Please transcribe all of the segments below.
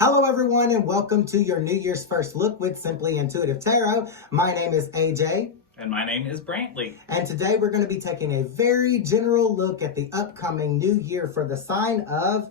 Hello everyone and welcome to your New Year's first look with Simply Intuitive Tarot. My name is AJ. And my name is Brantley. And today we're going to be taking a very general look at the upcoming new year for the sign of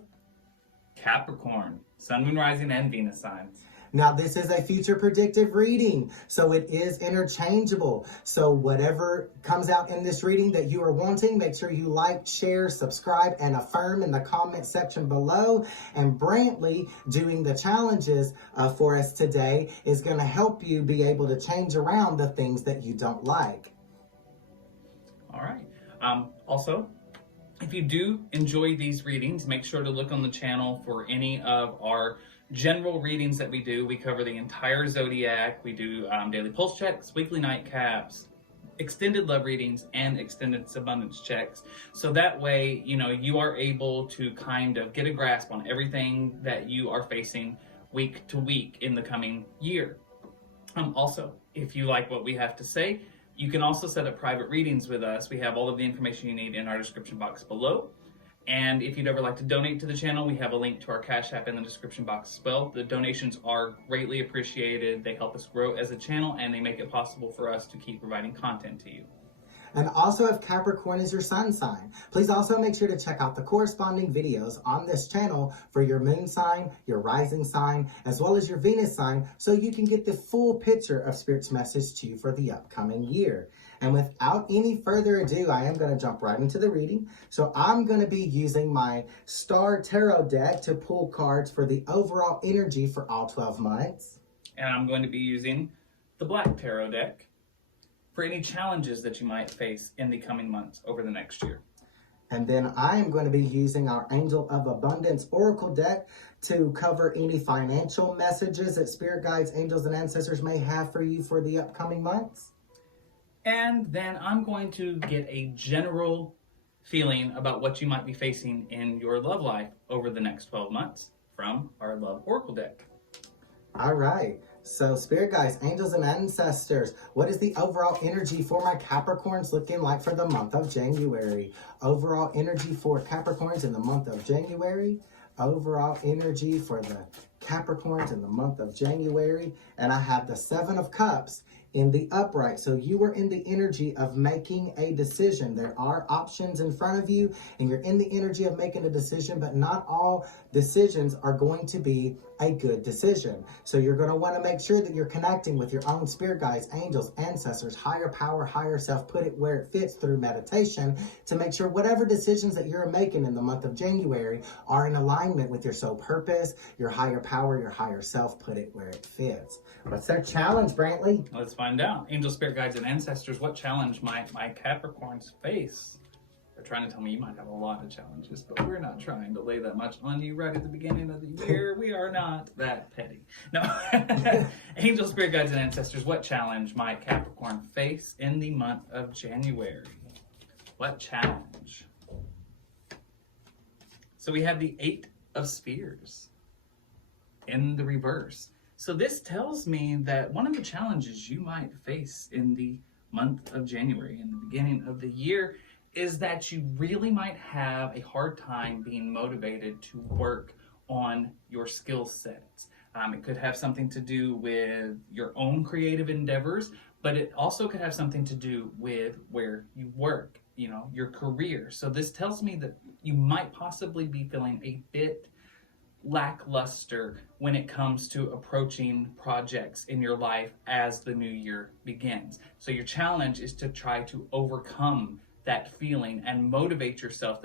Capricorn, Sun, Moon, Rising, and Venus signs. Now, this is a future predictive reading, so it is interchangeable. So whatever comes out in this reading that you are wanting, make sure you like, share, subscribe, and affirm in the comment section below. And Brantley, doing the challenges for us today, is going to help you be able to change around the things that you don't like. All right. Also, if you do enjoy these readings, make sure to look on the channel for any of our general readings that we do. We cover the entire zodiac. We do daily pulse checks, weekly nightcaps, extended love readings, and extended abundance checks. So that way, you are able to kind of get a grasp on everything that you are facing week to week in the coming year. Also, if you like what we have to say, you can also set up private readings with us. We have all of the information you need in our description box below. And if you'd ever like to donate to the channel, we have a link to our Cash App in the description box as well. The donations are greatly appreciated. They help us grow as a channel, and they make it possible for us to keep providing content to you. And also, if Capricorn is your sun sign, please also make sure to check out the corresponding videos on this channel for your moon sign, your rising sign, as well as your Venus sign, so you can get the full picture of Spirit's message to you for the upcoming year. And without any further ado, I am going to jump right into the reading. So I'm going to be using my Star Tarot deck to pull cards for the overall energy for all 12 months. And I'm going to be using the Black Tarot deck for any challenges that you might face in the coming months over the next year. And then I am going to be using our Angel of Abundance Oracle deck to cover any financial messages that Spirit Guides, Angels, and Ancestors may have for you for the upcoming months. And then I'm going to get a general feeling about what you might be facing in your love life over the next 12 months from our Love Oracle deck. All right. So, Spirit Guides, Angels, and Ancestors, what is the overall energy for my Capricorns looking like for the month of January? Overall energy for Capricorns in the month of January. Overall energy for the Capricorns in the month of January. And I have the Seven of Cups in the upright. So you are in the energy of making a decision. There are options in front of you, and you're in the energy of making a decision, but not all decisions are going to be a good decision. So you're going to want to make sure that you're connecting with your own Spirit Guides, Angels, Ancestors, higher power, higher self, put it where it fits through meditation to make sure whatever decisions that you're making in the month of January are in alignment with your soul purpose, your higher power, your higher self, put it where it fits. What's their challenge, Brantley? Let's find out. Angel, Spirit Guides, and Ancestors, what challenge might my Capricorns face? They're trying to tell me you might have a lot of challenges, but we're not trying to lay that much on you right at the beginning of the year. We are not that petty. No. Angel, Spirit Guides, and Ancestors, what challenge might Capricorn face in the month of January? What challenge? So we have the Eight of Spears in the reverse. So this tells me that one of the challenges you might face in the month of January, in the beginning of the year, is that you really might have a hard time being motivated to work on your skill sets. It could have something to do with your own creative endeavors, but it also could have something to do with where you work, your career. So this tells me that you might possibly be feeling a bit lackluster when it comes to approaching projects in your life as the new year begins. So your challenge is to try to overcome that feeling and motivate yourself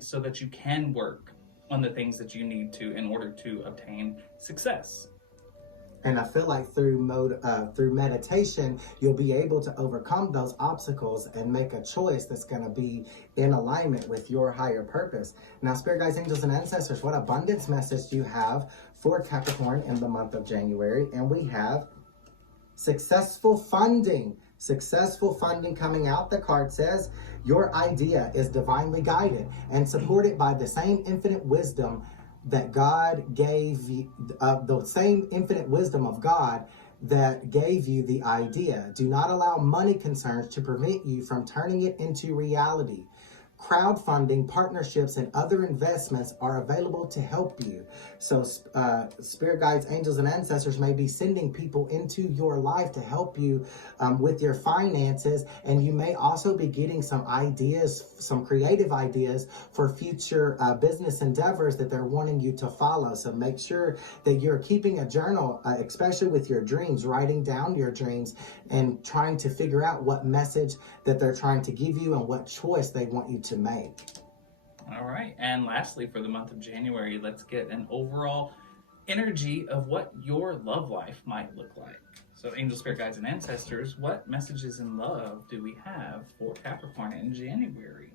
so that you can work on the things that you need to in order to obtain success. And I feel like through meditation, you'll be able to overcome those obstacles and make a choice that's going to be in alignment with your higher purpose. Now, Spirit Guides, Angels, and Ancestors, what abundance message do you have for Capricorn in the month of January? And we have successful funding. Successful funding coming out. The card says your idea is divinely guided and supported by the same infinite wisdom that God gave you, the same infinite wisdom of God that gave you the idea. Do not allow money concerns to prevent you from turning it into reality. crowdfunding, partnerships, and other investments are available to help you. So spirit guides, angels, and ancestors may be sending people into your life to help you with your finances, and you may also be getting some ideas, some creative ideas for future business endeavors that they're wanting you to follow. So make sure that you're keeping a journal, especially with your dreams, writing down your dreams and trying to figure out what message that they're trying to give you and what choice they want you to make. All right. And lastly, for the month of January, let's get an overall energy of what your love life might look like. So angel, spirit guides, and ancestors, what messages in love do we have for Capricorn in January?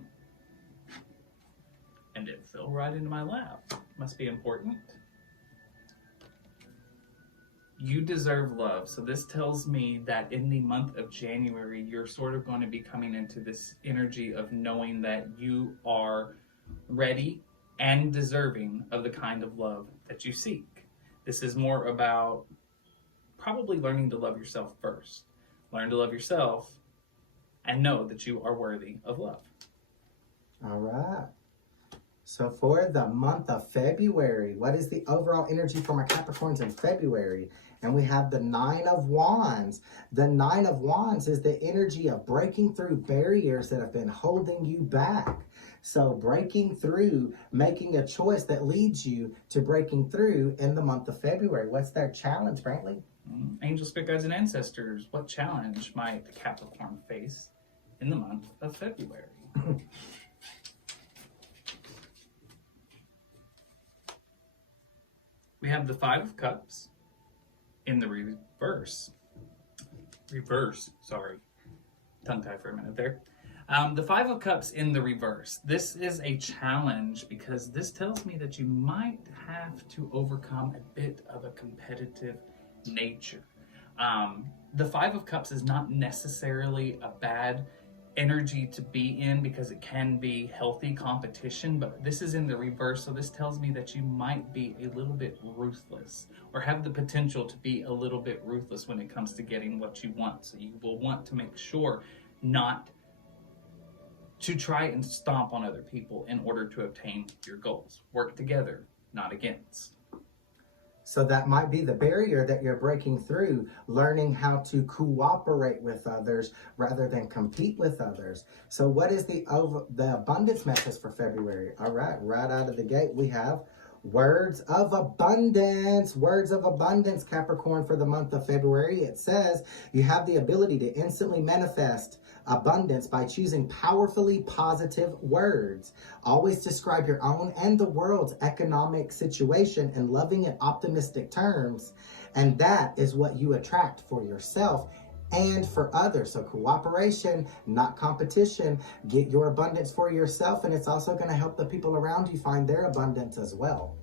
And it fell right into my lap. Must be important. You deserve love. So this tells me that in the month of January, you're sort of going to be coming into this energy of knowing that you are ready and deserving of the kind of love that you seek. This is more about probably learning to love yourself first. Learn to love yourself and know that you are worthy of love. All right. So for the month of February, what is the overall energy for my Capricorns in February? And we have the Nine of Wands. The Nine of Wands is the energy of breaking through barriers that have been holding you back. So breaking through, making a choice that leads you to breaking through in the month of February. What's their challenge, Brantley? Angel, spirit guides, and ancestors, what challenge might the Capricorn face in the month of February? We have the Five of Cups in the reverse. Sorry. Tongue-tied for a minute there. The Five of Cups in the reverse. This is a challenge because this tells me that you might have to overcome a bit of a competitive nature. The Five of Cups is not necessarily a bad energy to be in because it can be healthy competition, but this is in the reverse, so this tells me that you might be a little bit ruthless or have the potential to be a little bit ruthless when it comes to getting what you want. So you will want to make sure not to try and stomp on other people in order to obtain your goals. Work together, not against. So that might be the barrier that you're breaking through, learning how to cooperate with others rather than compete with others. So what is the abundance message for February? All right out of the gate, we have words of abundance. Words of abundance, Capricorn, for the month of February. It says you have the ability to instantly manifest abundance by choosing powerfully positive words. Always describe your own and the world's economic situation in loving and optimistic terms. And that is what you attract for yourself and for others. So cooperation, not competition. Get your abundance for yourself, and it's also going to help the people around you find their abundance as well.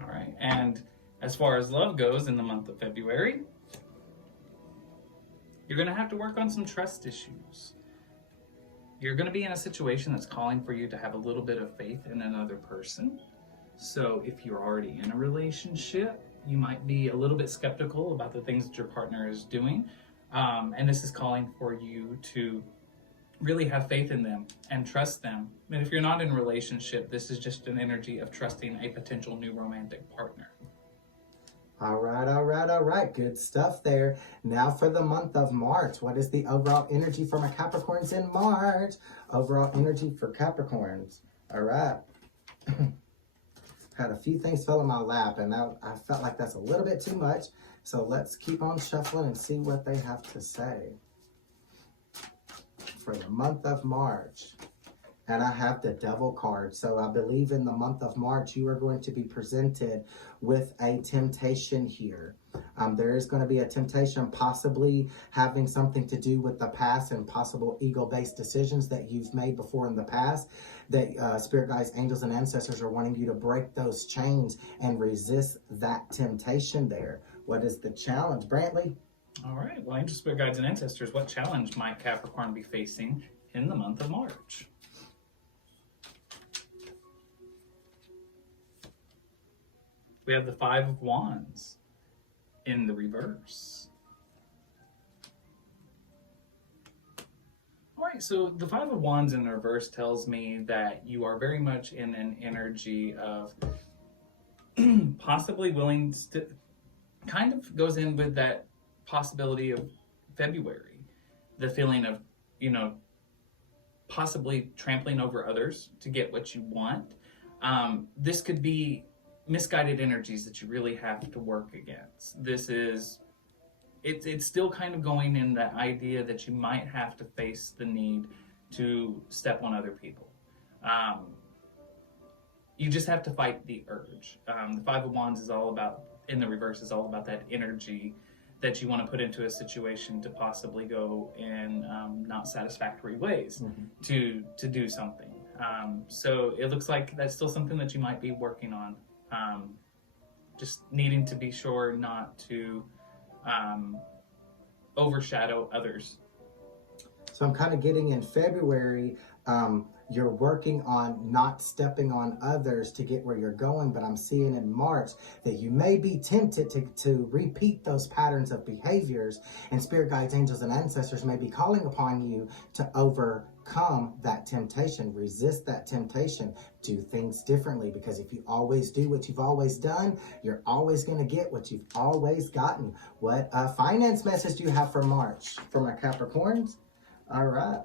All right. And as far as love goes in the month of February, you're going to have to work on some trust issues. You're going to be in a situation that's calling for you to have a little bit of faith in another person. So if you're already in a relationship, you might be a little bit skeptical about the things that your partner is doing. And this is calling for you to really have faith in them and trust them. And if you're not in a relationship, this is just an energy of trusting a potential new romantic partner. All right. Good stuff there. Now for the month of March. What is the overall energy for my Capricorns in March? Overall energy for Capricorns. All right. Had a few things fell in my lap, and I felt like that's a little bit too much. So let's keep on shuffling and see what they have to say for the month of March. And I have the Devil card. So I believe in the month of March, you are going to be presented with a temptation here. There is going to be a temptation, possibly having something to do with the past and possible ego-based decisions that you've made before in the past, that spirit guides, angels, and ancestors are wanting you to break those chains and resist that temptation there. What is the challenge, Brantley? All right. Well, angel, spirit guides, and ancestors, what challenge might Capricorn be facing in the month of March? We have the Five of Wands in the reverse. All right, so the Five of Wands in reverse tells me that you are very much in an energy of possibly willing to, kind of goes in with that possibility of February, the feeling of, you know, possibly trampling over others to get what you want. This could be misguided energies that you really have to work against. This is, it's still kind of going in that idea that you might have to face the need to step on other people. You just have to fight the urge. The Five of Wands is all about, in the reverse, is all about that energy that you want to put into a situation to possibly go in not satisfactory ways to do something. So it looks like that's still something that you might be working on. Just needing to be sure not to overshadow others. So I'm kind of getting in February, you're working on not stepping on others to get where you're going, but I'm seeing in March that you may be tempted to repeat those patterns of behaviors, and spirit guides, angels, and ancestors may be calling upon you to overcome that temptation, resist that temptation, do things differently, because if you always do what you've always done, you're always going to get what you've always gotten. What finance message do you have for March for my Capricorns? All right,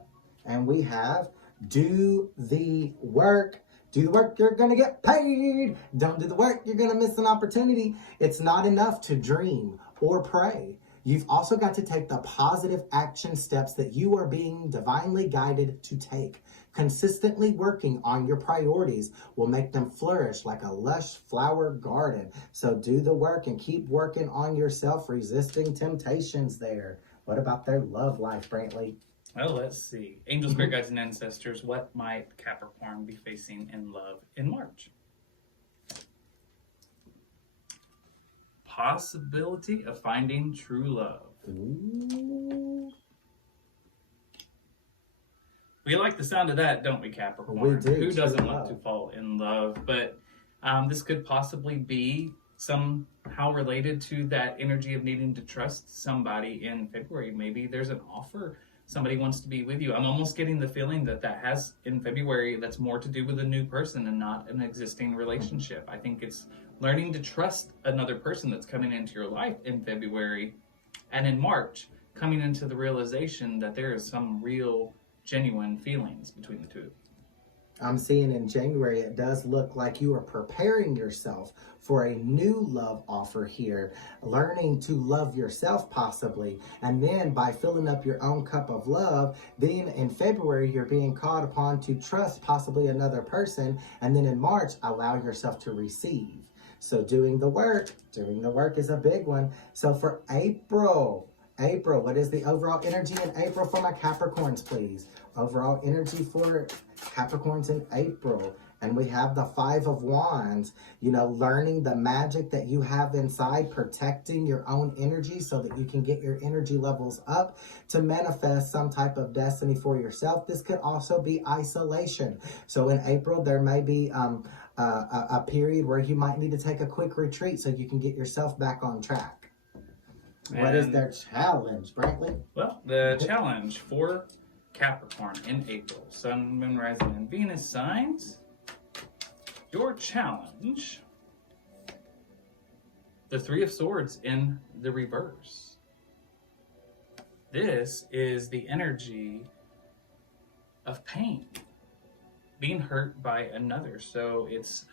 and we have do the work. Do the work, you're gonna get paid. Don't do the work, you're gonna miss an opportunity. It's not enough to dream or pray. You've also got to take the positive action steps that you are being divinely guided to take. Consistently working on your priorities will make them flourish like a lush flower garden. So do the work and keep working on yourself, resisting temptations there. What about their love life, Brantley? Well, let's see. Angels, spirit guides, and ancestors, what might Capricorn be facing in love in March? Possibility of finding true love. Ooh. We like the sound of that, don't we, Capricorn? We do. Who doesn't want to fall in love? But this could possibly be somehow related to that energy of needing to trust somebody in February. Maybe there's an offer. Somebody wants to be with you. I'm almost getting the feeling that has in February, that's more to do with a new person and not an existing relationship. I think it's learning to trust another person that's coming into your life in February, and in March, coming into the realization that there is some real, genuine feelings between the two. I'm seeing in January, it does look like you are preparing yourself for a new love offer here, learning to love yourself possibly. And then by filling up your own cup of love, then in February, you're being called upon to trust possibly another person. And then in March, allow yourself to receive. So doing the work is a big one. So for April, what is the overall energy in April for my Capricorns, please? Overall energy for Capricorns in April. And we have the Five of Wands, you know, learning the magic that you have inside, protecting your own energy so that you can get your energy levels up to manifest some type of destiny for yourself. This could also be isolation. So in April, there may be a period where you might need to take a quick retreat so you can get yourself back on track. And what is their challenge, Brantley? Well, the challenge for Capricorn in April, Sun, Moon, Rising, and Venus signs. Your challenge, the Three of Swords in the reverse. This is the energy of pain, being hurt by another. So it's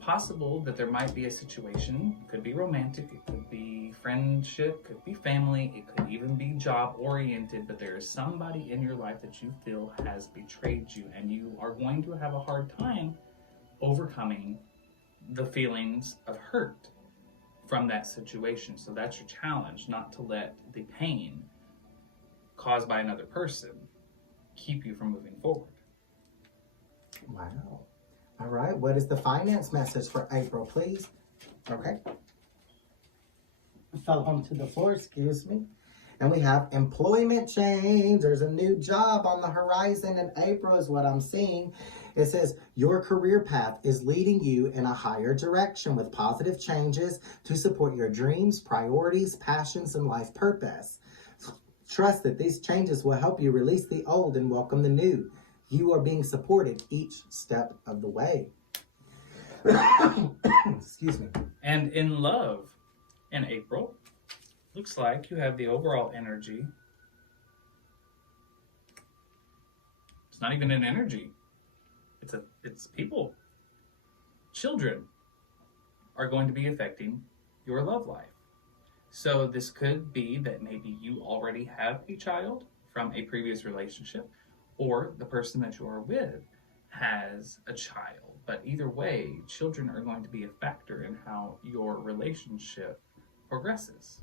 possible that there might be a situation, it could be romantic, it could be friendship, could be family, it could even be job oriented, but there is somebody in your life that you feel has betrayed you, and you are going to have a hard time overcoming the feelings of hurt from that situation. So that's your challenge, not to let the pain caused by another person keep you from moving forward. Wow. All right, what is the finance message for April, please? Okay. Fell onto the floor, excuse me. And we have employment change. There's a new job on the horizon in April is what I'm seeing. It says, your career path is leading you in a higher direction with positive changes to support your dreams, priorities, passions, and life purpose. Trust that these changes will help you release the old and welcome the new. You are being supported each step of the way. Excuse me. And in love, in April, looks like you have the overall energy. It's not even an energy. It's people. Children are going to be affecting your love life. So this could be that maybe you already have a child from a previous relationship, or the person that you are with has a child. But either way, children are going to be a factor in how your relationship progresses.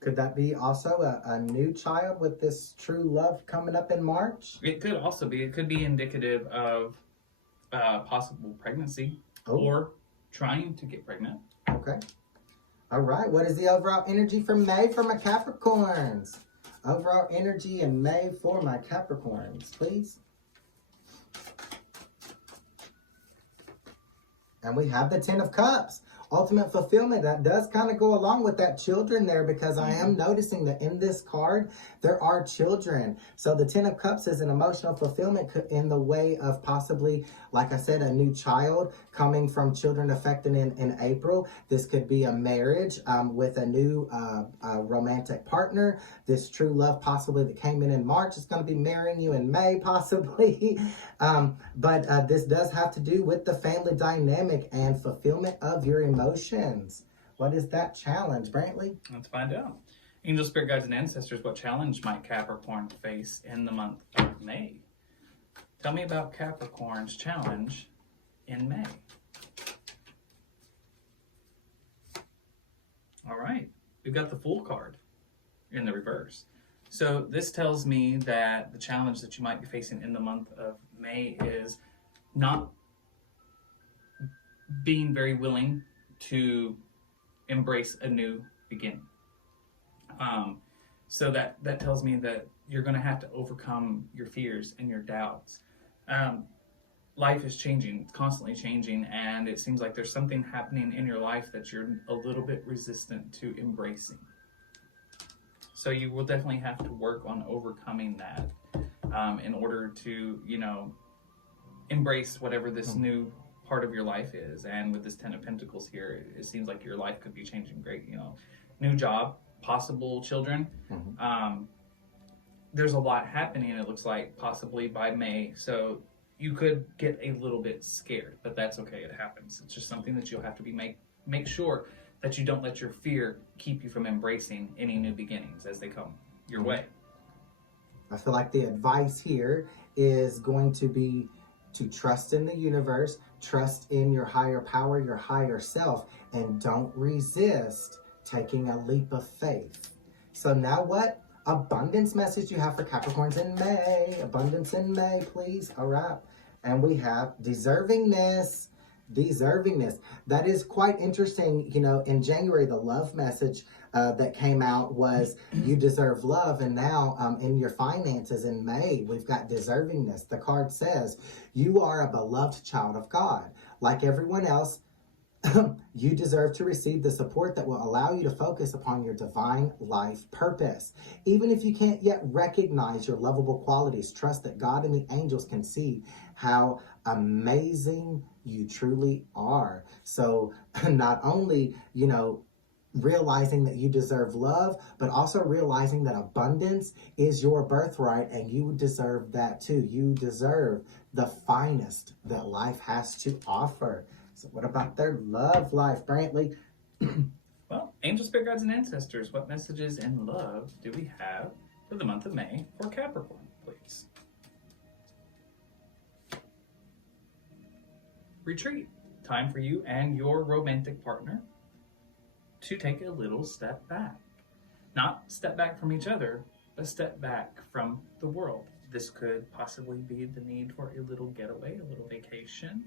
Could that be also a new child with this true love coming up in March? It could also be. It could be indicative of possible pregnancy or trying to get pregnant. Okay. All right. What is the overall energy for May for my Capricorns? Overall energy in May for my Capricorns, please. And we have the Ten of Cups. Ultimate fulfillment. That does kind of go along with that children there, because I am noticing that in this card, there are children. So the Ten of Cups is an emotional fulfillment in the way of possibly, like I said, a new child coming from children affected in April. This could be a marriage with a new romantic partner. This true love possibly that came in March is going to be marrying you in May possibly. But this does have to do with the family dynamic and fulfillment of your emotions. What is that challenge, Brantley? Let's find out. Angel, spirit guides, and ancestors, what challenge might Capricorn face in the month of May? Tell me about Capricorn's challenge in May. All right, we've got the Fool card in the reverse. So this tells me that the challenge that you might be facing in the month of May is not being very willing to embrace a new beginning. So that tells me that you're going to have to overcome your fears and your doubts. Life is changing, it's constantly changing, and it seems like there's something happening in your life that you're a little bit resistant to embracing. So you will definitely have to work on overcoming that in order to, embrace whatever this new part of your life is. And with this Ten of Pentacles here, it seems like your life could be changing great. New job, possible children. There's a lot happening, it looks like, possibly by May. So you could get a little bit scared, but that's okay. It happens. It's just something that you'll have to be make sure that you don't let your fear keep you from embracing any new beginnings as they come your way. I feel like the advice here is going to be to trust in the universe, trust in your higher power, your higher self, and don't resist taking a leap of faith. So now what abundance message you have for Capricorns in May? Abundance in May, please. All right. And we have deservingness. Deservingness. That is quite interesting. In January, the love message that came out was you deserve love. And now in your finances in May, we've got deservingness. The card says you are a beloved child of God. Like everyone else, you deserve to receive the support that will allow you to focus upon your divine life purpose. Even if you can't yet recognize your lovable qualities, trust that God and the angels can see how amazing you truly are. So not only, realizing that you deserve love, but also realizing that abundance is your birthright, and you deserve that too. You deserve the finest that life has to offer. So what about their love life, Brantley? Well, angel, spirit guides, and ancestors, what messages in love do we have for the month of May for Capricorn, please? Retreat. Time for you and your romantic partner to take a little step back. Not step back from each other, but step back from the world. This could possibly be the need for a little getaway, a little vacation.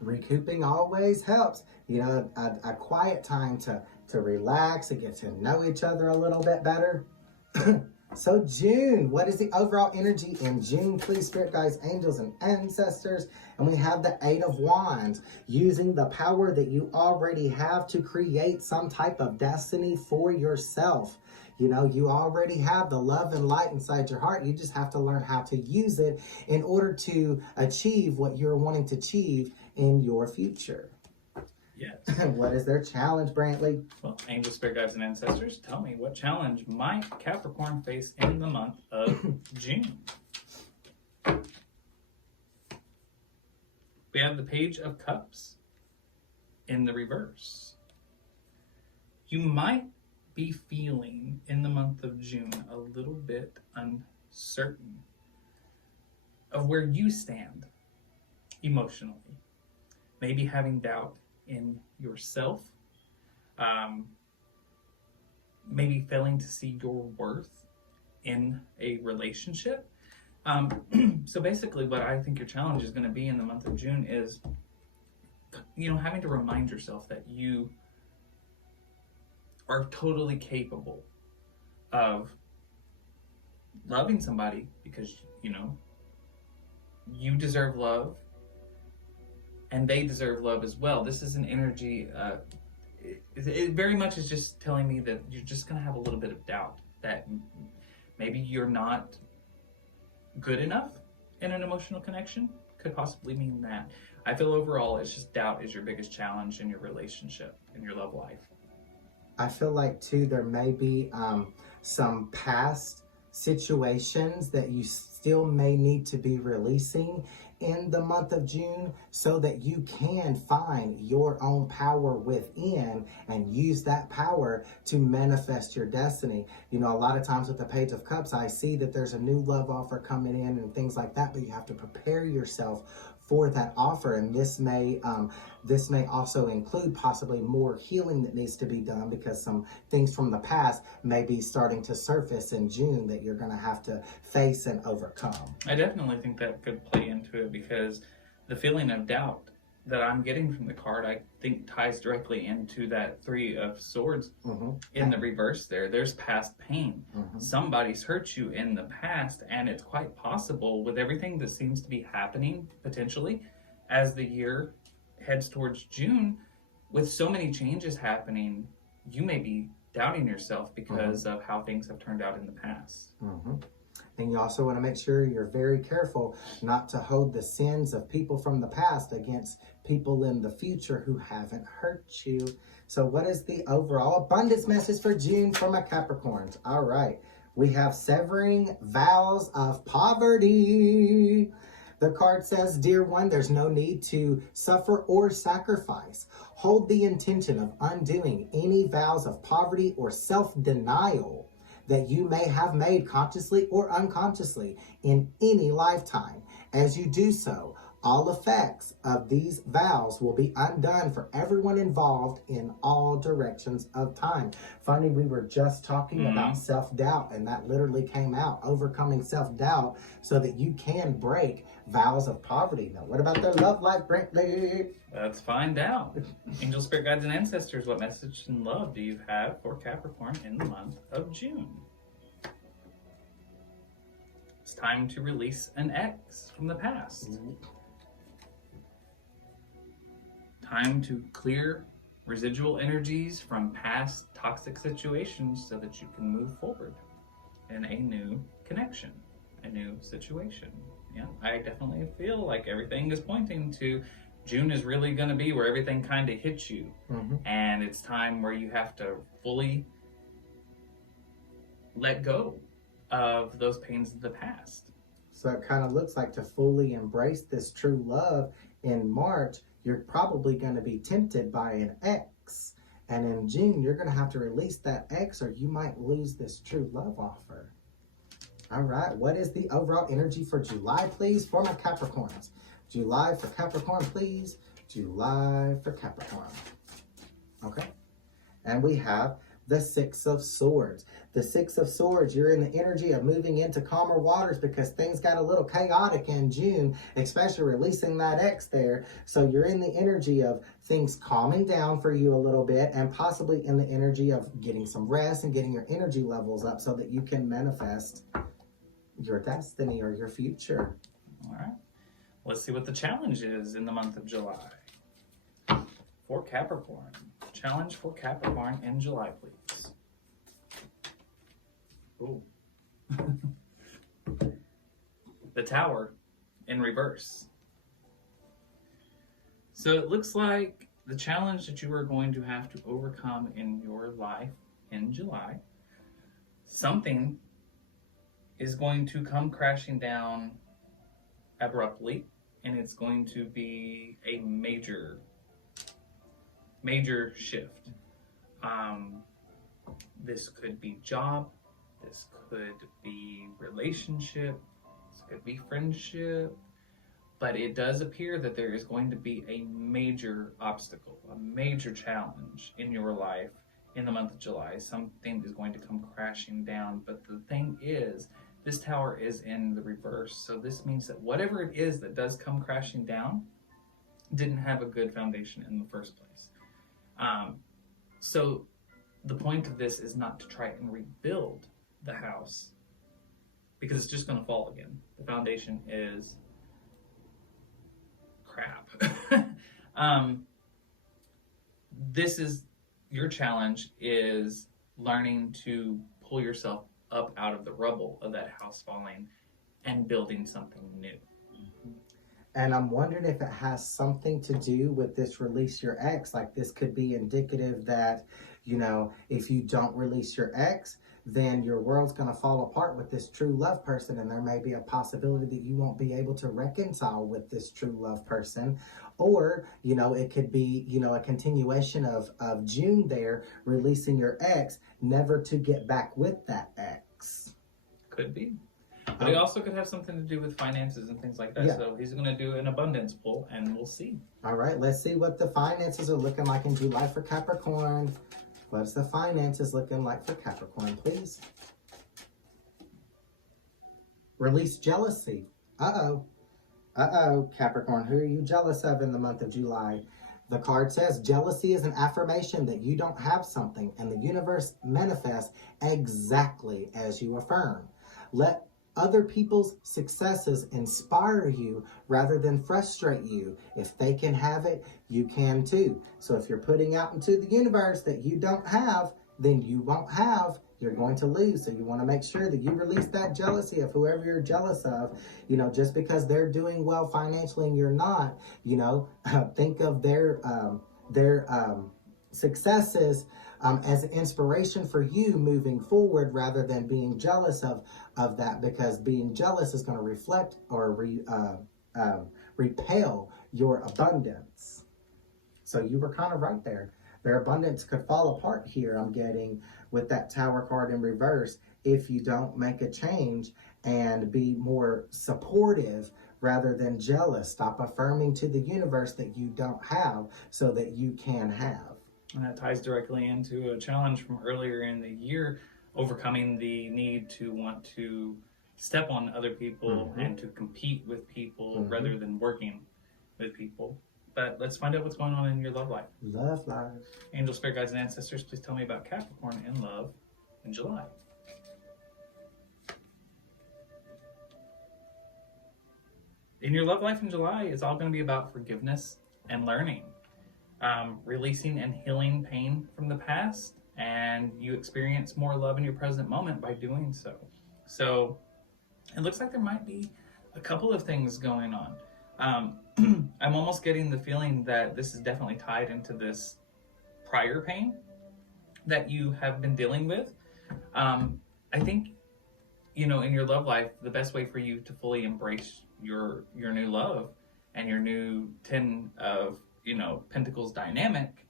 Recouping always helps. A quiet time to relax and get to know each other a little bit better. So June, what is the overall energy in June, please, spirit guides, angels, and ancestors? And we have the Eight of Wands, using the power that you already have to create some type of destiny for yourself. You know, you already have the love and light inside your heart. You just have to learn how to use it in order to achieve what you're wanting to achieve in your future. Yes. What is their challenge, Brantley? Well, angel, spirit guides, and ancestors, tell me, what challenge might Capricorn face in the month of June? We have the Page of Cups in the reverse. You might be feeling in the month of June a little bit uncertain of where you stand emotionally. Maybe having doubt in yourself, maybe failing to see your worth in a relationship. So basically what I think your challenge is going to be in the month of June is, you know, having to remind yourself that you are totally capable of loving somebody because, you know, you deserve love and they deserve love as well. This is an energy, it very much is just telling me that you're just going to have a little bit of doubt that maybe you're not good enough in an emotional connection. Could possibly mean that. I feel overall it's just doubt is your biggest challenge in your relationship, in your love life. I feel like too there may be some past situations that you still may need to be releasing in the month of June so that you can find your own power within and use that power to manifest your destiny. You know, a lot of times with the Page of Cups, I see that there's a new love offer coming in and things like that, but you have to prepare yourself for that offer, and this may also include possibly more healing that needs to be done because some things from the past may be starting to surface in June that you're going to have to face and overcome. I definitely think that could play into it because the feeling of doubt that I'm getting from the card, I think ties directly into that Three of Swords in the reverse there. There's past pain. Somebody's hurt you in the past, and it's quite possible with everything that seems to be happening potentially as the year heads towards June, with so many changes happening, you may be doubting yourself because of how things have turned out in the past. And you also want to make sure you're very careful not to hold the sins of people from the past against people in the future who haven't hurt you. So what is the overall abundance message for June for my Capricorns? All right. We have severing vows of poverty. The card says, dear one, there's no need to suffer or sacrifice. Hold the intention of undoing any vows of poverty or self-denial that you may have made consciously or unconsciously in any lifetime. As you do so, all effects of these vows will be undone for everyone involved in all directions of time. Funny, we were just talking about self-doubt, and that literally came out, overcoming self-doubt so that you can break vows of poverty. Now, what about their love life, Brantley? Let's find out. Angel, spirit guides, and ancestors, what message and love do you have for Capricorn in the month of June? It's time to release an ex from the past. Time to clear residual energies from past toxic situations so that you can move forward in a new connection, a new situation. Yeah, I definitely feel like everything is pointing to June is really going to be where everything kind of hits you. And it's time where you have to fully let go of those pains of the past. So it kind of looks like to fully embrace this true love in March, you're probably going to be tempted by an ex. And in June, you're going to have to release that ex or you might lose this true love offer. All right, what is the overall energy for July, please, for my Capricorns? July for Capricorn, please. July for Capricorn. Okay. And we have the Six of Swords. The Six of Swords, you're in the energy of moving into calmer waters because things got a little chaotic in June, especially releasing that ex there. So you're in the energy of things calming down for you a little bit, and possibly in the energy of getting some rest and getting your energy levels up so that you can manifest your destiny or your future. All right. Let's see what the challenge is in the month of July. For Capricorn. Challenge for Capricorn in July, please. Ooh. The Tower in reverse. So it looks like the challenge that you are going to have to overcome in your life in July, something is going to come crashing down abruptly, and it's going to be a major shift. This could be job, this could be relationship, this could be friendship, but it does appear that there is going to be a major obstacle, a major challenge in your life in the month of July. Something is going to come crashing down, but the thing is, this tower is in the reverse, so this means that whatever it is that does come crashing down didn't have a good foundation in the first place. So the point of this is not to try and rebuild the house, because it's just going to fall again. The foundation is crap. This is your challenge, is learning to pull yourself up out of the rubble of that house falling and building something new. And I'm wondering if it has something to do with this release your ex. Like, this could be indicative that, you know, if you don't release your ex, then your world's going to fall apart with this true love person. And there may be a possibility that you won't be able to reconcile with this true love person. Or, you know, it could be, you know, a continuation of June there, releasing your ex, never to get back with that ex. Could be. But it also could have something to do with finances and things like that. Yeah. So he's going to do an abundance pull, and we'll see. All right, let's see what the finances are looking like in July for Capricorn. What's the finances looking like for Capricorn, please? Release jealousy. Uh-oh, Capricorn, who are you jealous of in the month of July? The card says jealousy is an affirmation that you don't have something, and the universe manifests exactly as you affirm. Let other people's successes inspire you rather than frustrate you. If they can have it, you can too. So if you're putting out into the universe that you don't have, then you won't have. You're going to lose. So you want to make sure that you release that jealousy of whoever you're jealous of. You know, just because they're doing well financially and you're not, you know, think of their successes as an inspiration for you moving forward, rather than being jealous of that, because being jealous is going to reflect or repel your abundance. So you were kind of right there. Their abundance could fall apart here, I'm getting, with that Tower card in reverse, if you don't make a change and be more supportive rather than jealous. Stop affirming to the universe that you don't have so that you can have. And that ties directly into a challenge from earlier in the year, overcoming the need to want to step on other people and to compete with people rather than working with people. But let's find out what's going on in your love life. Love life. Angels, spirit guides, and ancestors, please tell me about Capricorn in love in July. In your love life in July, it's all going to be about forgiveness and learning. Releasing and healing pain from the past, and you experience more love in your present moment by doing so. So it looks like there might be a couple of things going on. I'm almost getting the feeling that this is definitely tied into this prior pain that you have been dealing with. I think, you know, in your love life, the best way for you to fully embrace your new love and your new 10 of, you know, Pentacles dynamic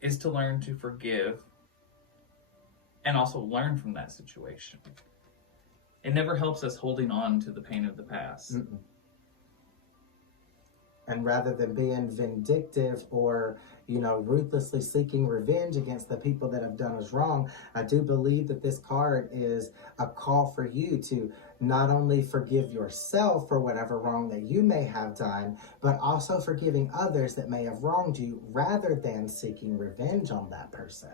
is to learn to forgive and also learn from that situation. It never helps us holding on to the pain of the past. And rather than being vindictive or, ruthlessly seeking revenge against the people that have done us wrong, I do believe that this card is a call for you to not only forgive yourself for whatever wrong that you may have done, but also forgiving others that may have wronged you rather than seeking revenge on that person.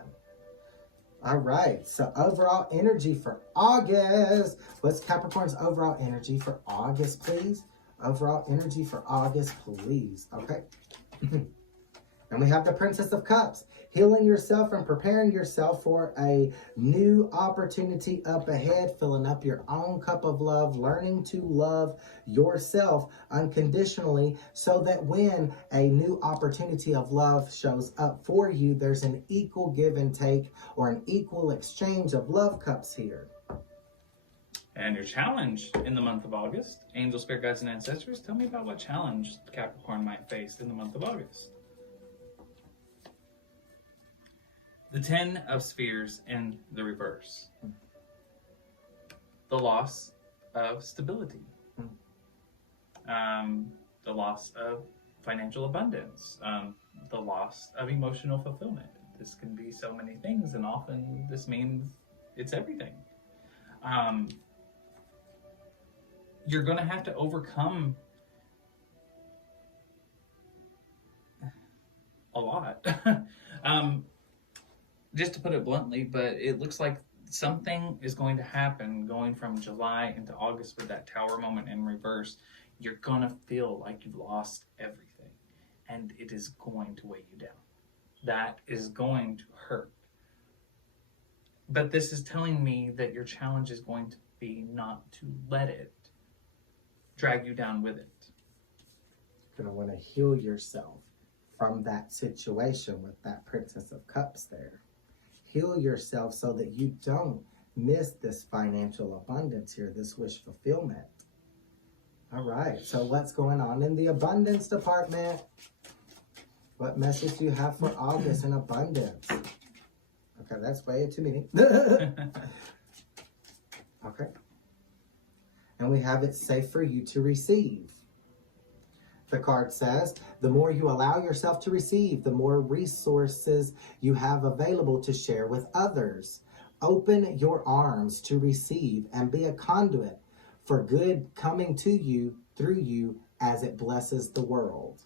All right, so overall energy for August. What's Capricorn's overall energy for August, please? Overall energy for August, please. Okay. And we have the Princess of Cups. Healing yourself and preparing yourself for a new opportunity up ahead. Filling up your own cup of love. Learning to love yourself unconditionally so that when a new opportunity of love shows up for you, there's an equal give and take or an equal exchange of love cups here. And your challenge in the month of August, angel, spirit guides, and ancestors, tell me about what challenge Capricorn might face in the month of August. The 10 of Spheres in the reverse. The loss of stability. The loss of financial abundance. The loss of emotional fulfillment. This can be so many things, and often this means it's everything. You're going to have to overcome a lot. Just to put it bluntly, but it looks like something is going to happen going from July into August with that Tower moment in reverse. You're going to feel like you've lost everything, and it is going to weigh you down. That is going to hurt. But this is telling me that your challenge is going to be not to let it drag you down with it. You're going to want to heal yourself from that situation with that Princess of Cups there. Heal yourself so that you don't miss this financial abundance here, this wish fulfillment. All right, so what's going on in the abundance department? What message do you have for August in abundance? Okay, that's way too many. Okay. And we have it safe for you to receive. The card says, the more you allow yourself to receive, the more resources you have available to share with others. Open your arms to receive and be a conduit for good coming to you through you as it blesses the world.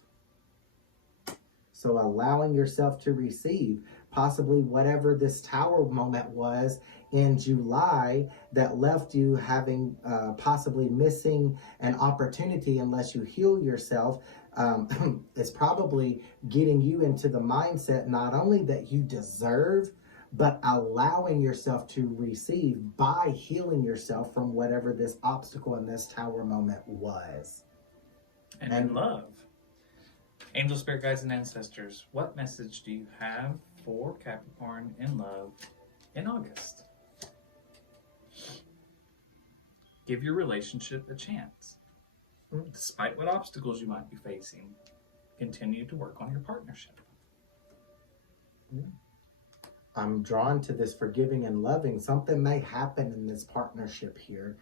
So allowing yourself to receive, possibly whatever this Tower moment was in July that left you having possibly missing an opportunity unless you heal yourself, is probably getting you into the mindset not only that you deserve, but allowing yourself to receive by healing yourself from whatever this obstacle in this Tower moment was. And in love. Angel, spirit guides, and ancestors, what message do you have for Capricorn in love in August? Give your relationship a chance. Despite what obstacles you might be facing, continue to work on your partnership. I'm drawn to this forgiving and loving. Something may happen in this partnership here,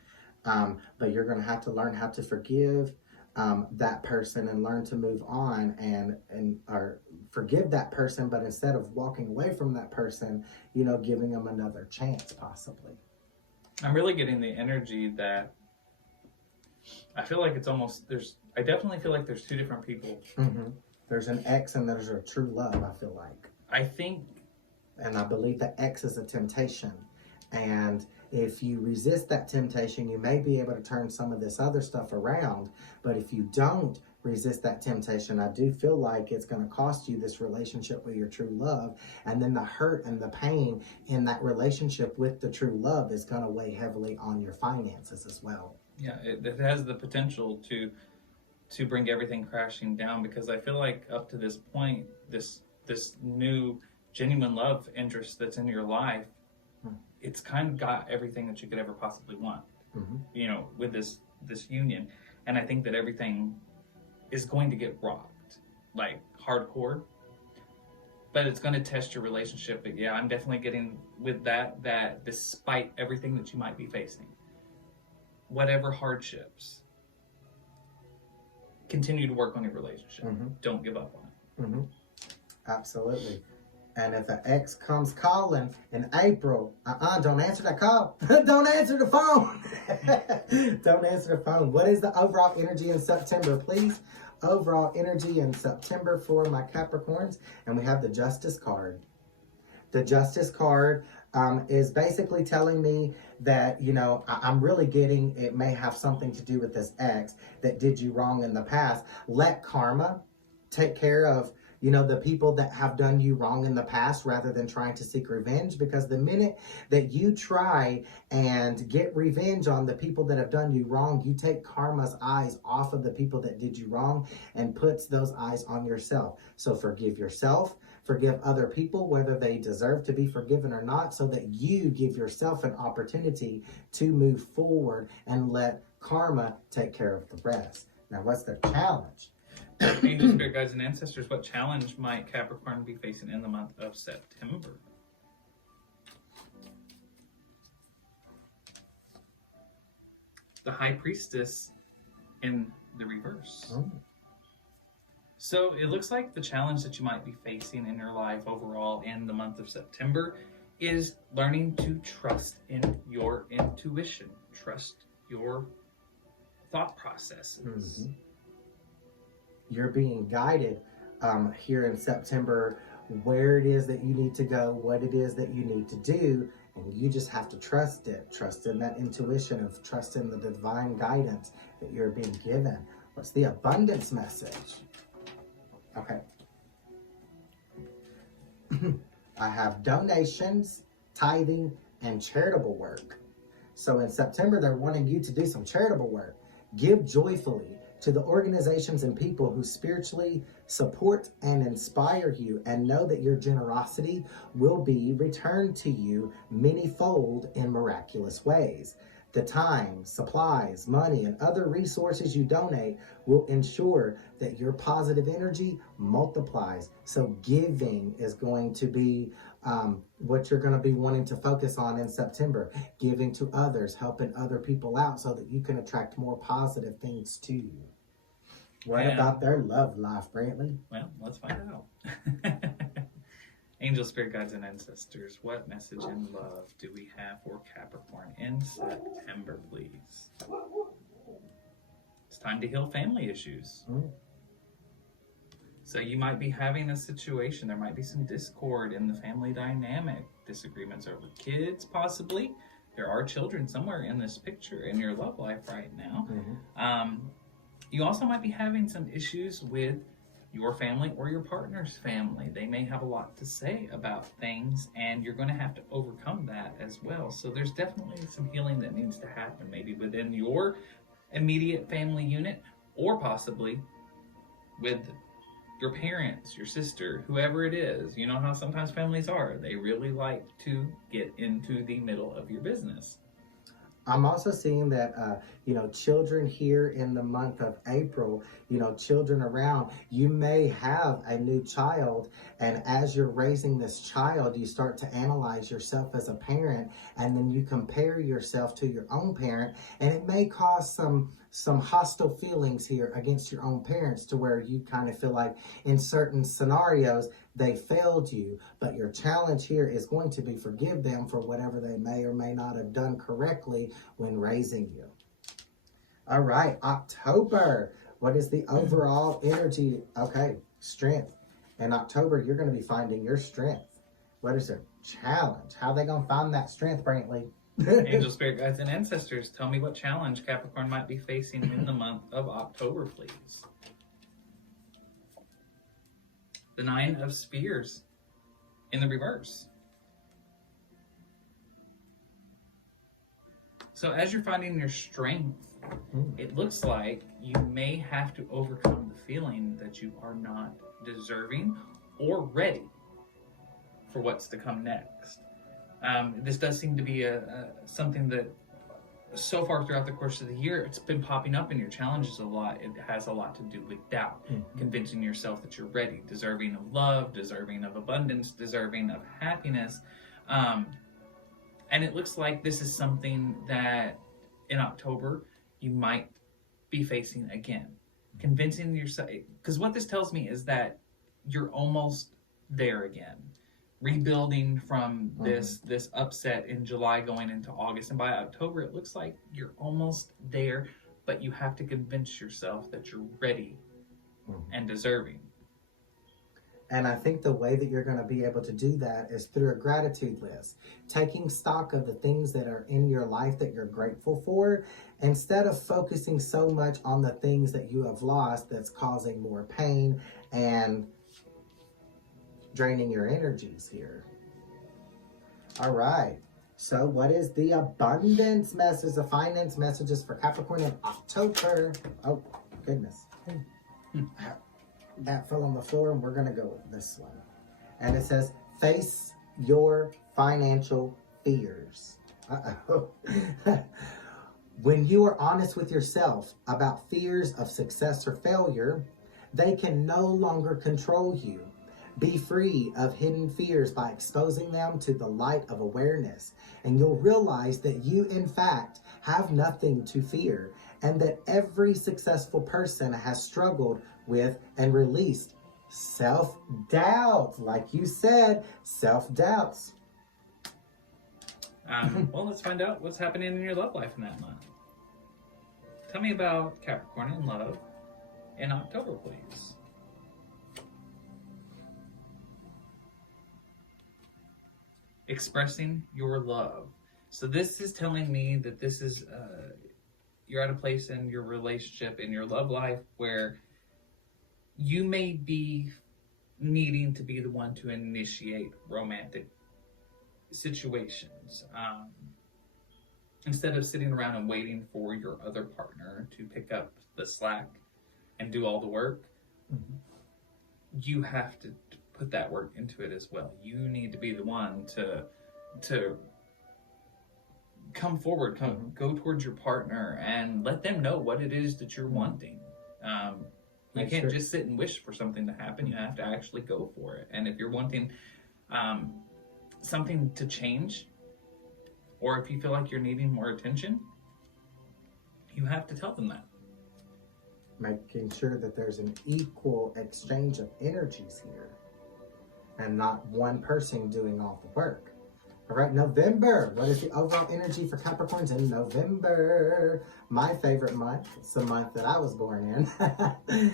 but you're going to have to learn how to forgive that person and learn to move on or forgive that person, but instead of walking away from that person, giving them another chance possibly. I'm really getting the energy that I feel like it's almost, I definitely feel like there's two different people. Mm-hmm. There's an ex and there's a true love, I feel like. I think. And I believe that X is a temptation. And if you resist that temptation, you may be able to turn some of this other stuff around. But if you don't resist that temptation, I do feel like it's going to cost you this relationship with your true love. And then the hurt and the pain in that relationship with the true love is going to weigh heavily on your finances as well. Yeah, it has the potential to bring everything crashing down, because I feel like up to this point, this new genuine love interest that's in your life, it's kind of got everything that you could ever possibly want, with this union. And I think that everything is going to get rocked, like hardcore, but it's going to test your relationship. But yeah, I'm definitely getting with that despite everything that you might be facing, whatever hardships, continue to work on your relationship. Mm-hmm. Don't give up on it. Mm-hmm. Absolutely. And if an ex comes calling in April, don't answer that call. Don't answer the phone. Don't answer the phone. What is the overall energy in September, please? Overall energy in September for my Capricorns. And we have the Justice card. The Justice card is basically telling me that, I'm really getting, it may have something to do with this ex that did you wrong in the past. Let karma take care of the people that have done you wrong in the past rather than trying to seek revenge, because the minute that you try and get revenge on the people that have done you wrong, you take karma's eyes off of the people that did you wrong and puts those eyes on yourself. So forgive yourself, forgive other people, whether they deserve to be forgiven or not, so that you give yourself an opportunity to move forward and let karma take care of the rest. Now, what's their challenge? Angel, spirit guides, and ancestors, what challenge might Capricorn be facing in the month of September? The High Priestess in the reverse. Oh. So it looks like the challenge that you might be facing in your life overall in the month of September is learning to trust in your intuition, trust your thought processes. Mm-hmm. You're being guided here in September, where it is that you need to go, what it is that you need to do, and you just have to trust it. Trust in that intuition, of trust in the divine guidance that you're being given. What's the abundance message? Okay. I have donations, tithing, and charitable work. So in September, they're wanting you to do some charitable work. Give joyfully to the organizations and people who spiritually support and inspire you, and know that your generosity will be returned to you many-fold in miraculous ways. The time, supplies, money, and other resources you donate will ensure that your positive energy multiplies. So giving is going to be what you're going to be wanting to focus on in September. Giving to others, helping other people out so that you can attract more positive things to you. What about their love life, Brantley? Well, let's find out. Angel, spirit guides, and ancestors, what message in love do we have for Capricorn in September, please? It's time to heal family issues. So you might be having a situation, there might be some discord in the family dynamic, disagreements over kids, possibly. There are children somewhere in this picture in your love life right now. You also might be having some issues with your family or your partner's family. They may have a lot to say about things, and you're going to have to overcome that as well. So there's definitely some healing that needs to happen, maybe within your immediate family unit, or possibly with your parents, your sister, whoever it is. You know how sometimes families are. They really like to get into the middle of your business. I'm also seeing that, children here in the month of April, children around, you may have a new child, and as you're raising this child, you start to analyze yourself as a parent, and then you compare yourself to your own parent, and it may cause some hostile feelings here against your own parents, to where you kind of feel like in certain scenarios they failed you. But your challenge here is going to be forgive them for whatever they may or may not have done correctly when raising you. All right, October. What is the overall energy? Okay, strength. In October, you're going to be finding your strength. What is their challenge? How are they going to find that strength, Brantley? Angel, spirit guides, and ancestors, tell me what challenge Capricorn might be facing in the month of October, please. The Nine of Spears in the reverse. So as you're finding your strength, it looks like you may have to overcome the feeling that you are not deserving or ready for what's to come next. This does seem to be something that so far throughout the course of the year, it's been popping up in your challenges a lot. It has a lot to do with doubt, convincing yourself that you're ready, deserving of love, deserving of abundance, deserving of happiness. And it looks like this is something that in October you might be facing again. convincing yourself, because what this tells me is that you're almost there again, rebuilding from this upset in July going into August, and by October it looks like you're almost there, but you have to convince yourself that you're ready and deserving. And I think the way that you're going to be able to do that is through a gratitude list, taking stock of the things that are in your life that you're grateful for, instead of focusing so much on the things that you have lost that's causing more pain and draining your energies here. All right. So what is the abundance message, the finance messages for Capricorn in October? Oh, goodness. That fell on the floor, and we're going to go with this one. And it says, face your financial fears. Uh-oh. When you are honest with yourself about fears of success or failure, they can no longer control you. Be free of hidden fears by exposing them to the light of awareness, and you'll realize that you, in fact, have nothing to fear, and that every successful person has struggled with and released self-doubt. Like you said, self-doubts. Well, let's find out what's happening in your love life in that month. Tell me about Capricorn in love in October, please. Expressing your love. So this is telling me that this is you're at a place in your relationship, in your love life, where you may be needing to be the one to initiate romantic situations. Instead of sitting around and waiting for your other partner to pick up the slack and do all the work, you have to put that work into it as well. You need to be the one to come forward, go towards your partner and let them know what it is that you're wanting. You can't just sit and wish for something to happen. You have to actually go for it. And if you're wanting something to change, or if you feel like you're needing more attention, you have to tell them that. Making sure that there's an equal exchange of energies here, and not one person doing all the work. All right, November. What is the overall energy for Capricorns in November? My favorite month. It's the month that I was born in.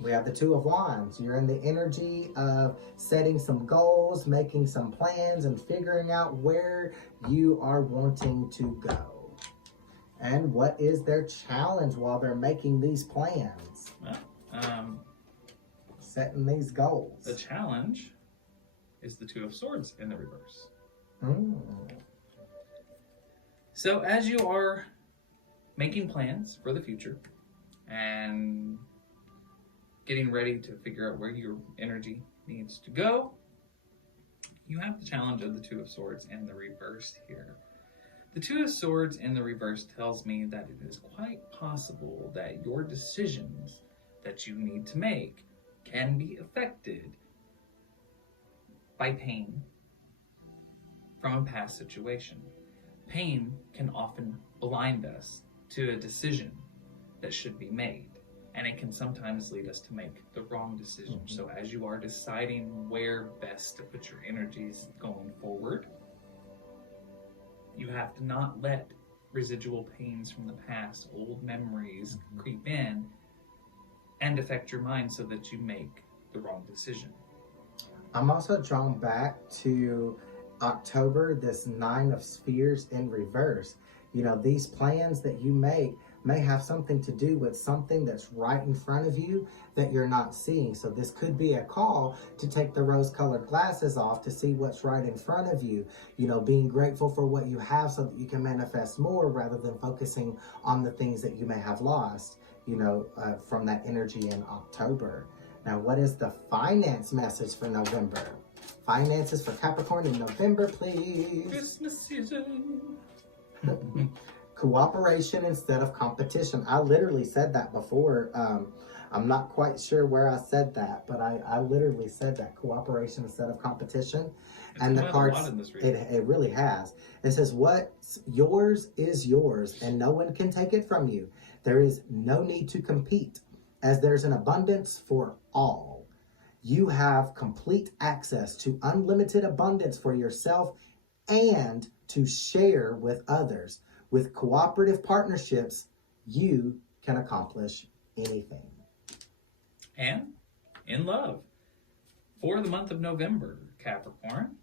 We have the Two of Wands. You're in the energy of setting some goals, making some plans, and figuring out where you are wanting to go. And what is their challenge while they're making these plans? Setting these goals. The challenge is the Two of Swords in the reverse. So as you are making plans for the future and getting ready to figure out where your energy needs to go, you have the challenge of the Two of Swords in the reverse here. The Two of Swords in the reverse tells me that it is quite possible that your decisions that you need to make can be affected by pain from a past situation. Pain can often blind us to a decision that should be made, and it can sometimes lead us to make the wrong decision. So as you are deciding where best to put your energies going forward, you have to not let residual pains from the past, old memories creep in and affect your mind so that you make the wrong decision. I'm also drawn back to October, this Nine of Spears in reverse. You know, these plans that you make may have something to do with something that's right in front of you that you're not seeing. So this could be a call to take the rose-colored glasses off to see what's right in front of you. You know, being grateful for what you have so that you can manifest more, rather than focusing on the things that you may have lost, you know, from that energy in October. Now, what is the finance message for November? Finances for Capricorn in November, please. Christmas season. Cooperation instead of competition. I literally said that before. I'm not quite sure where I said that, but I literally said that. Cooperation instead of competition. And the cards, it really has. It says, what's yours is yours, and no one can take it from you. There is no need to compete, as there's an abundance for all. You have complete access to unlimited abundance for yourself and to share with others. With cooperative partnerships, you can accomplish anything. And in love, for the month of November, Capricorn,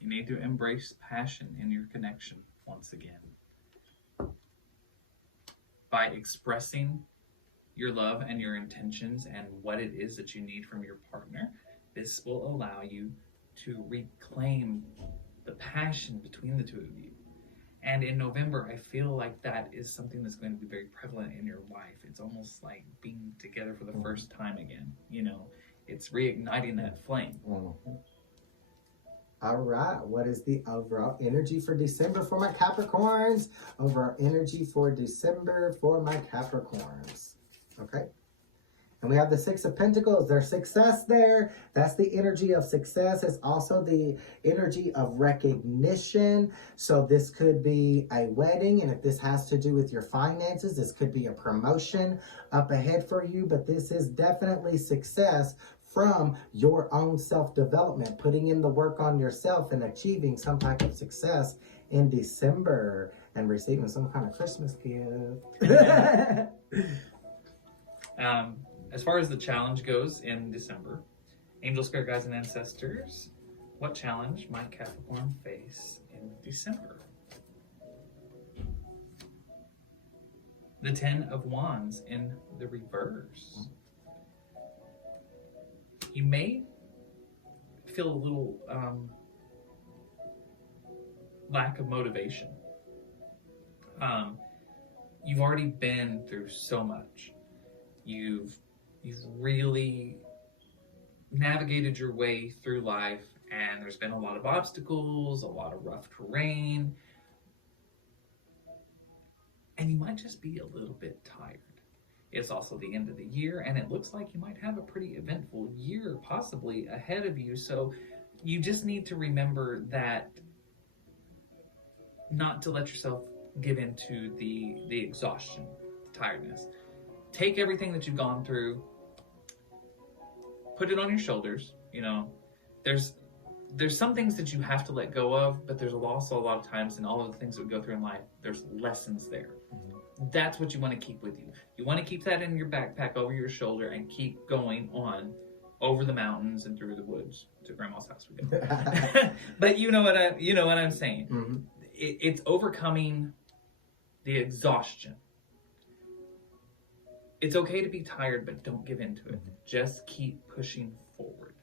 you need to embrace passion in your connection once again. By expressing your love and your intentions and what it is that you need from your partner, this will allow you to reclaim the passion between the two of you. And in November, I feel like that is something that's going to be very prevalent in your life. It's almost like being together for the first time again. You know, it's reigniting that flame. All right, what is the overall energy for December for my Capricorns? Overall energy for December for my Capricorns. Okay. And we have the Six of Pentacles. There's success there. That's the energy of success. It's also the energy of recognition. So this could be a wedding. And if this has to do with your finances, this could be a promotion up ahead for you. But this is definitely success from your own self-development, putting in the work on yourself and achieving some type of success in December and receiving some kind of Christmas gift. As far as the challenge goes in December, angel, spirit guides, and ancestors, what challenge might Capricorn face in December? The Ten of Wands in the reverse. You may feel a little lack of motivation. You've already been through so much. You've really navigated your way through life, and there's been a lot of obstacles, a lot of rough terrain, and you might just be a little bit tired. It's also the end of the year, and it looks like you might have a pretty eventful year possibly ahead of you. So you just need to remember that not to let yourself give into the exhaustion, tiredness. Take everything that you've gone through, put it on your shoulders. You know, there's some things that you have to let go of, but there's also a lot of times in all of the things that we go through in life, there's lessons there. That's what you want to keep with you. You want to keep that in your backpack over your shoulder and keep going on over the mountains and through the woods to Grandma's house we go. But you know what I'm saying. Mm-hmm. It's overcoming the exhaustion. It's okay to be tired, but don't give into it. Just keep pushing forward.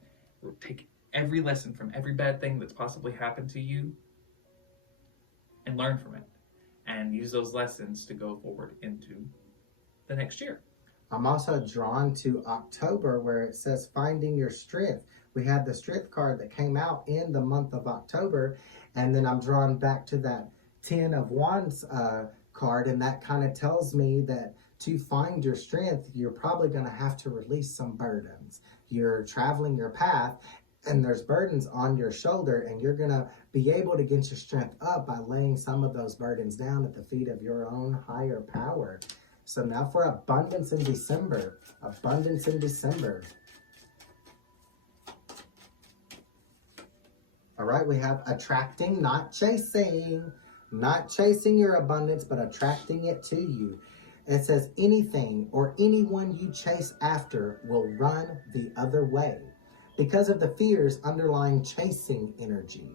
Take every lesson from every bad thing that's possibly happened to you and learn from it. And use those lessons to go forward into the next year. I'm also drawn to October, where it says finding your strength. We had the strength card that came out in the month of October, and then I'm drawn back to that 10 of Wands card, and that kind of tells me that to find your strength, you're probably going to have to release some burdens. You're traveling your path, and there's burdens on your shoulder, and you're going to be able to get your strength up by laying some of those burdens down at the feet of your own higher power. So now for abundance in December. Abundance in December. All right, we have attracting, not chasing. Not chasing your abundance, but attracting it to you. It says anything or anyone you chase after will run the other way because of the fears underlying chasing energy.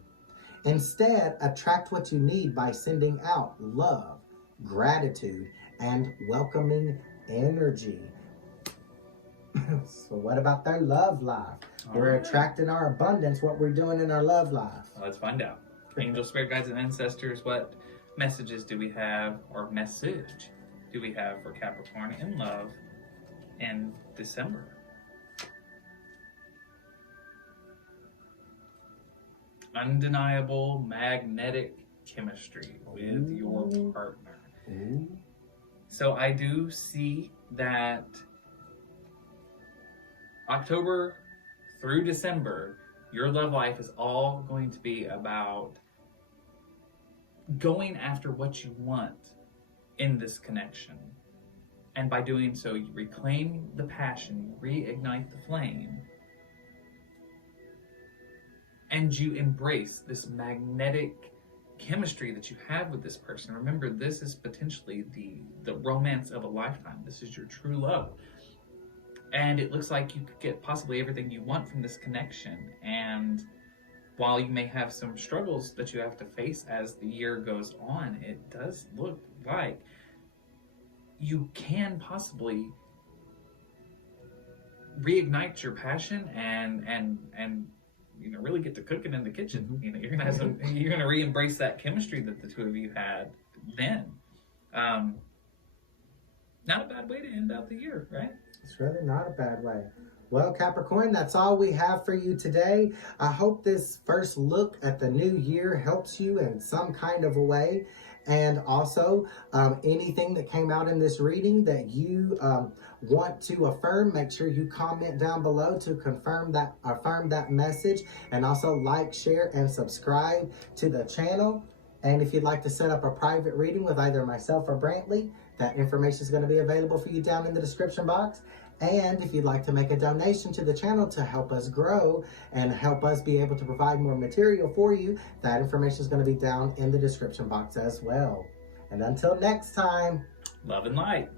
Instead, attract what you need by sending out love, gratitude, and welcoming energy. So what about their love life? We're attracting our abundance. What we're doing in our love life. Let's find out. Angel, spirit guides, and ancestors, what messages do we have, or message do we have for Capricorn in love in December? Undeniable magnetic chemistry with your partner. So I do see that October through December, your love life is all going to be about going after what you want in this connection. And by doing so, you reclaim the passion, you reignite the flame, and you embrace this magnetic chemistry that you have with this person. Remember, this is potentially the romance of a lifetime. This is your true love. And it looks like you could get possibly everything you want from this connection. And while you may have some struggles that you have to face as the year goes on, it does look like you can possibly reignite your passion and you know, really get to cooking in the kitchen. You know, you're gonna re-embrace that chemistry that the two of you had then. Not a bad way to end out the year, right? It's really not a bad way. Well, Capricorn, that's all we have for you today. I hope this first look at the new year helps you in some kind of a way. And also, anything that came out in this reading that you want to affirm, make sure you comment down below to affirm that message. And also like, share, and subscribe to the channel. And if you'd like to set up a private reading with either myself or Brantley, that information is going to be available for you down in the description box. And if you'd like to make a donation to the channel to help us grow and help us be able to provide more material for you, that information is going to be down in the description box as well. And until next time, love and light.